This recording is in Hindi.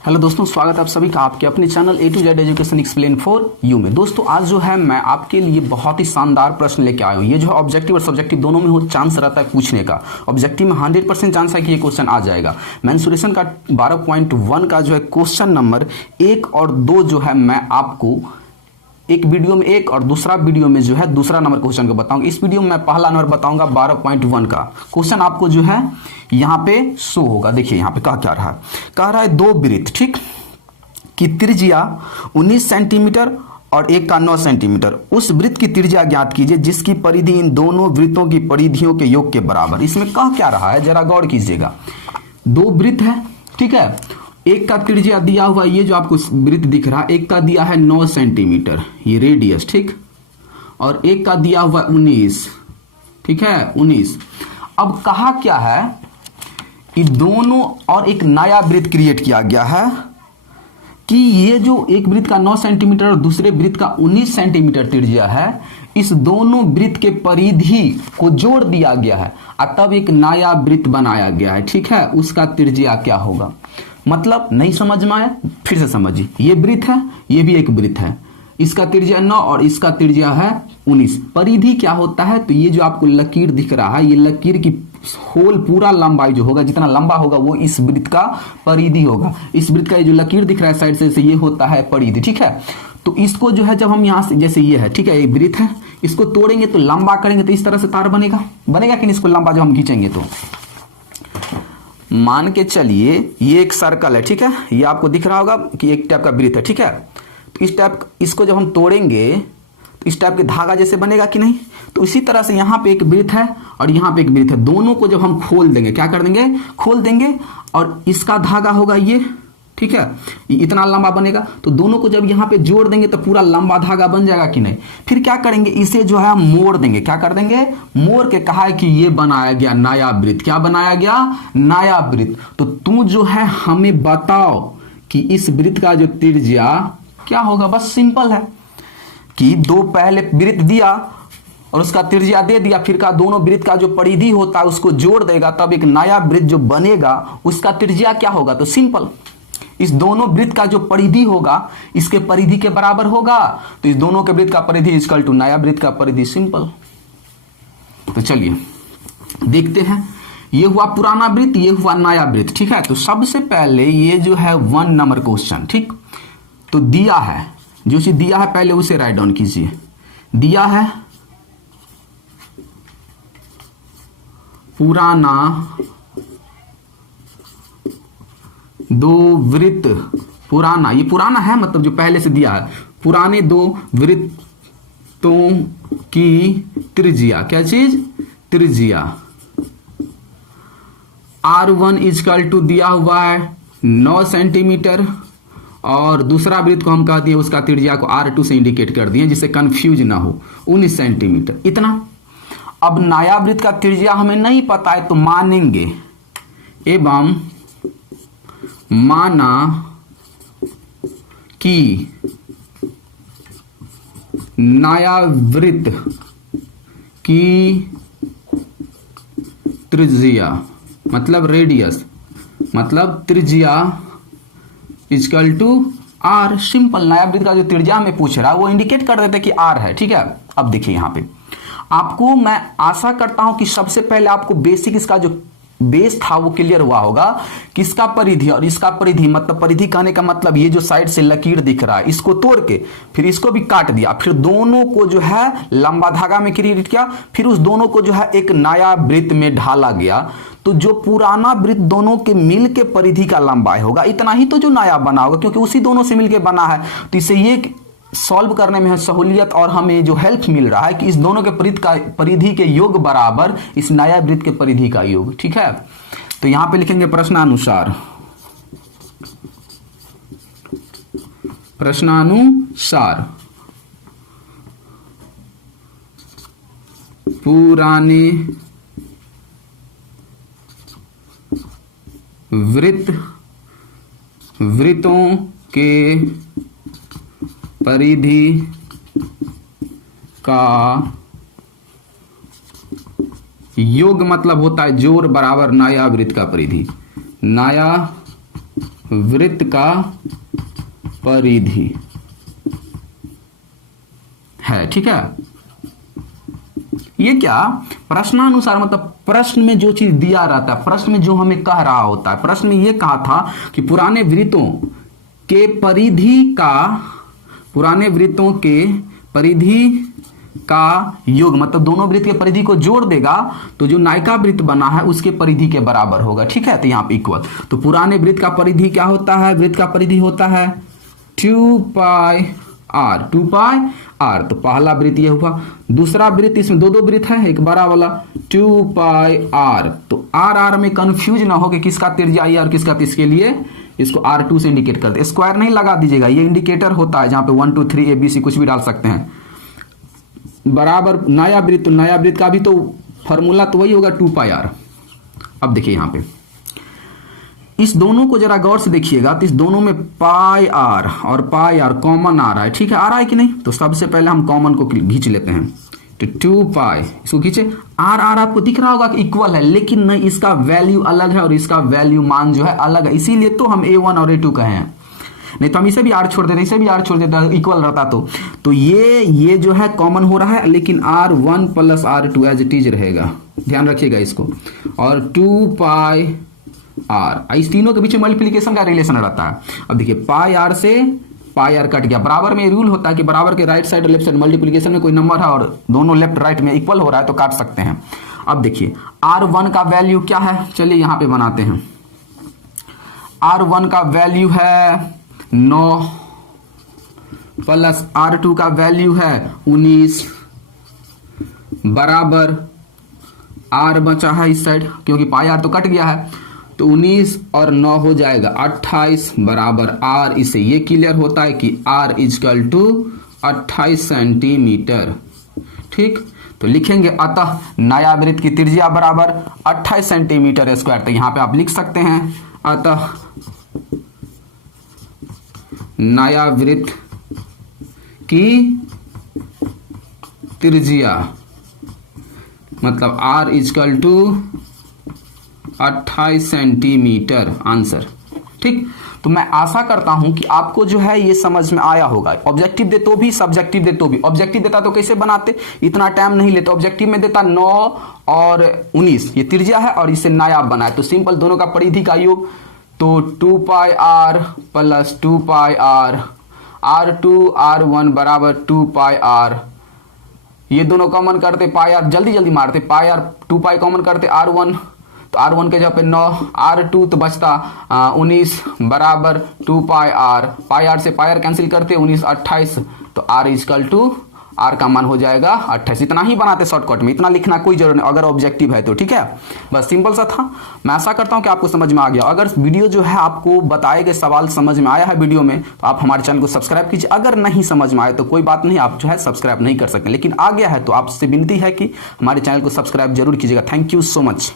हेलो दोस्तों, स्वागत है आप सभी का आपके अपने channel A to Z education explain for you में। दोस्तों आज जो है मैं आपके लिए बहुत ही शानदार प्रश्न लेके आया हूँ। ये जो है ऑब्जेक्टिव और सब्जेक्टिव दोनों में हो चांस रहता है पूछने का। ऑब्जेक्टिव में 100% चांस है कि ये क्वेश्चन आ जाएगा। मेंसुरेशन का 12.1 का जो है क्वेश्चन नंबर 1 और 2 जो है मैं आपको एक वीडियो में एक और दूसरा वीडियो में जो है दूसरा नंबर क्वेश्चन को बताऊंगा। इस वीडियो में मैं पहला नंबर बताऊंगा 12.1 का क्वेश्चन आपको जो है यहाँ पे शो होगा। देखिए यहाँ पे कह रहा है दो वृत्त ठीक की त्रिज्या 19 सेंटीमीटर और एक का 9 सेंटीमीटर। उस वृत्त की त्रिज्या ज्ञात कीजिए जिसकी परिधि इन दोनों वृत्तों की परिधियों के योग के बराबर। इसमें कह क्या रहा है जरा गौर कीजिएगा। दो वृत्त है ठीक है, एक का त्रिज्या दिया हुआ ये जो आपको वृत्त दिख रहा है, एक का दिया है 9 सेंटीमीटर ये रेडियस ठीक, और एक का दिया हुआ 19 ठीक है 19। अब कहा क्या है कि दोनों और एक नया वृत्त क्रिएट किया गया है कि ये जो एक वृत्त का 9 सेंटीमीटर और दूसरे वृत्त का 19 सेंटीमीटर त्रिज्या है, इस दोनों वृत्त के परिधि को जोड़ दिया गया है और तब एक नया वृत्त बनाया गया है ठीक है। उसका त्रिज्या क्या होगा? मतलब नहीं समझ में आया फिर से समझिए। ये वृत्त है, ये भी एक वृत्त है, इसका त्रिज्या 9 और इसका त्रिज्या है 19। परिधि क्या होता है? तो ये जो आपको लकीर दिख रहा है, ये लकीर की होल पूरा लंबाई जो होगा, जितना लंबा होगा वो इस वृत्त का परिधि होगा। इस वृत्त का ये जो लकीर दिख रहा है साइड से ये होता है परिधि ठीक है। तो इसको जो है जब हम यहाँ से जैसे ये है ठीक है, ये वृत्त है, इसको तोड़ेंगे तो लंबा करेंगे तो इस तरह से तार बनेगा कि नहीं? इसको लंबा जब हम खींचेंगे तो मान के चलिए ये एक सर्कल है ठीक है, ये आपको दिख रहा होगा कि एक टाइप का वृत्त है ठीक है। तो इस टाइप इसको जब हम तोड़ेंगे तो इस टाइप के धागा जैसे बनेगा कि नहीं? तो इसी तरह से यहाँ पे एक वृत्त है और यहाँ पे एक वृत्त है, दोनों को जब हम खोल देंगे क्या कर देंगे? खोल देंगे और इसका धागा होगा ये ठीक है, इतना लंबा बनेगा। तो दोनों को जब यहाँ पे जोड़ देंगे तो पूरा लंबा धागा बन जाएगा कि नहीं? फिर क्या करेंगे? इसे जो है मोड़ देंगे। क्या कर देंगे? मोड़ के कहा है कि ये बनाया गया नया वृत्त। क्या बनाया गया? नया वृत्त। तो तू जो है हमें बताओ कि इस वृत्त का जो त्रिज्या क्या होगा? बस सिंपल है कि दो पहले वृत्त दिया और उसका त्रिज्या दे दिया, फिर का दोनों वृत्त का जो परिधि होता है उसको जोड़ देगा, तब एक नया वृत्त जो बनेगा उसका त्रिज्या क्या होगा? तो सिंपल, इस दोनों वृत्त का जो परिधि होगा इसके परिधि के बराबर होगा। तो इस दोनों के वृत्त का परिधि इक्वल टू नया वृत्त का परिधि। सिंपल। तो चलिए देखते हैं। ये हुआ पुराना वृत्त, ये हुआ नया वृत्त ठीक है। तो सबसे पहले ये जो है 1 नंबर क्वेश्चन ठीक, तो दिया है, जो चीज दिया है पहले उसे राइट डाउन कीजिए। दिया है पुराना दो वृत्त, पुराना, ये पुराना है मतलब जो पहले से दिया है, पुराने दो वृत्तों की त्रिज्या, क्या चीज? त्रिज्या R1 इक्वल टू दिया हुआ है 9 सेंटीमीटर और दूसरा वृत्त को हम कह दिए उसका त्रिज्या को R2 से इंडिकेट कर दिए जिससे कंफ्यूज ना हो, 19 सेंटीमीटर इतना। अब नया वृत्त का त्रिज्या हमें नहीं पता है तो मानेंगे एवं माना कि नया वृत्त की त्रिज्या मतलब रेडियस मतलब त्रिज्या इक्वल टू R। सिंपल, नया वृत्त का जो त्रिज्या हमें पूछ रहा है वो इंडिकेट कर देते कि R है ठीक है। अब देखिए यहां पे आपको मैं आशा करता हूं कि सबसे पहले आपको बेसिक इसका जो बेस था वो क्लियर हुआ होगा कि इसका परिधि और इसका परिधि, मतलब परिधि कहने का मतलब ये जो साइड से लकीर दिख रहा है इसको तोड़ के फिर इसको भी काट दिया, फिर दोनों को जो है लंबा धागा में क्रिएट किया, फिर उस दोनों को जो है एक नया वृत्त में ढाला गया। तो जो पुराना वृत्त दोनों के मिल के परिधि का लंबाई होगा इतना ही तो जो नया बना होगा, क्योंकि उसी दोनों से मिलके बना है। तो इसे ये सॉल्व करने में सहूलियत और हमें जो हेल्प मिल रहा है कि इस दोनों के परिधि के योग बराबर इस नया वृत्त के परिधि का योग ठीक है। तो यहां पे लिखेंगे प्रश्नानुसार, प्रश्नानुसार पुराने वृत्तों के परिधि का योग मतलब होता है जोड़ बराबर नया वृत्त का परिधि, नया वृत्त का परिधि है। ठीक है, ये क्या प्रश्नानुसार, मतलब प्रश्न में जो चीज दिया रहता है, प्रश्न में जो हमें कह रहा होता है, प्रश्न में ये कहा था कि पुराने वृत्तों के परिधि का, पुराने वृत्तों के परिधि का योग, मतलब दोनों वृत्त के परिधि को जोड़ देगा तो जो नायिका वृत्त बना है उसके परिधि के बराबर होगा। ठीक है, तो यहां पे इक्वल, तो पुराने वृत्त का परिधि क्या होता है, वृत्त का परिधि होता है 2 पाई आर, 2 पाई आर। तो पहला वृत्त ये हुआ। दूसरा वृत्त, इसमें दो वृत्त है, एक बड़ा वाला 2 पाई आर। तो आर आर में कंफ्यूज ना हो कि किसका त्रिज्या है और किसका, इसके लिए इसको R2 से इंडिकेट कर दे। स्क्वायर नहीं लगा दीजिएगा, ये इंडिकेटर होता है जहां पे 1 2 3 ABC कुछ भी डाल सकते हैं। बराबर नया वृत्त, तो नया वृत्त का भी तो फॉर्मूला तो वही होगा 2 पाई आर। अब देखिए यहां पे इस दोनों को जरा गौर से देखिएगा, तो इस दोनों में पाई आर और पाई आर कॉमन आ रहा है। ठीक है, आ रहा है कि नहीं, तो सबसे पहले हम कॉमन को खींच लेते हैं। तो 2 पाई इसको खींचे, आर आर आपको दिख रहा होगा कि इक्वल है, लेकिन नहीं, इसका वैल्यू अलग है और इसका वैल्यू मान जो है अलग है, इसीलिए तो हम A1 और A2 कहे हैं। नहीं तो हम इसे भी आर छोड़ देते, इसे भी आर छोड़ देते, इक्वल रहता तो ये जो है कॉमन हो रहा है, लेकिन R1 plus R2 as it is रहेगा, ध्यान रखिएगा इसको। और 2 पाई आर, इस तीनों के बीच में मल्टीप्लीकेशन का रिलेशन रहता है। अब देखिए पाई आर से पाई आर कट गया, बराबर में रूल होता है कि बराबर के राइट साइड और लेफ्ट साइड मल्टीप्लीकेशन में कोई नंबर है और दोनों लेफ्ट राइट में इक्वल हो रहा है तो काट सकते हैं। अब देखिए R1 का वैल्यू क्या है, चलिए यहां पे बनाते हैं। R1 का वैल्यू है 9 प्लस R2 का वैल्यू है 19 बराबर R बचा है इस साइड, क्योंकि पाई आर तो कट गया है, तो 19 और 9 हो जाएगा 28 बराबर R। इससे ये क्लियर होता है कि R इजकल टू 28 सेंटीमीटर। ठीक, तो लिखेंगे अतः नया वृत्त की त्रिज्या बराबर 28 सेंटीमीटर स्क्वायर। तो यहां पे आप लिख सकते हैं अतः नया वृत्त की त्रिज्या मतलब R equal to 28 centimetre answer. ठीक, तो मैं आशा करता हूं कि आपको जो है ये समझ में आया होगा। ऑब्जेक्टिव दे तो भी, सब्जेक्टिव दे तो भी। ऑब्जेक्टिव देता तो कैसे बनाते, इतना टाइम नहीं लेते। ऑब्जेक्टिव में देता 9 और 19, ये त्रिज्या है और इसे नायाब बनाए तो सिंपल दोनों का परिधि का योग, तो 2 pi R plus 2 pi R, R2 R1 बराबर 2 पाई आर। ये दोनों कॉमन करते पाई आर, जल्दी जल्दी मारते, पाई आर 2 पाई कॉमन करते R1, तो R1 के जगह पे 9, R2 तो बचता 19 बराबर 2 पाई आर। पाई आर से पाई आर कैंसिल करते 19 28, तो R इजकल टू R का मान हो जाएगा 28। इतना ही बनाते शॉर्टकट में, इतना लिखना कोई जरूरत नहीं अगर ऑब्जेक्टिव है तो। ठीक है, बस सिंपल सा था। मैं आशा करता हूं कि आपको समझ में आ गया। अगर वीडियो जो है आपको बताए गए सवाल समझ में आया है वीडियो में, तो आप हमारे चैनल को सब्सक्राइब कीजिए। अगर नहीं समझ में आए तो कोई बात नहीं, आप जो है सब्सक्राइब नहीं कर सकते, लेकिन आ गया है तो आपसे विनती है कि हमारे चैनल को सब्सक्राइब जरूर कीजिएगा। Thank you so much.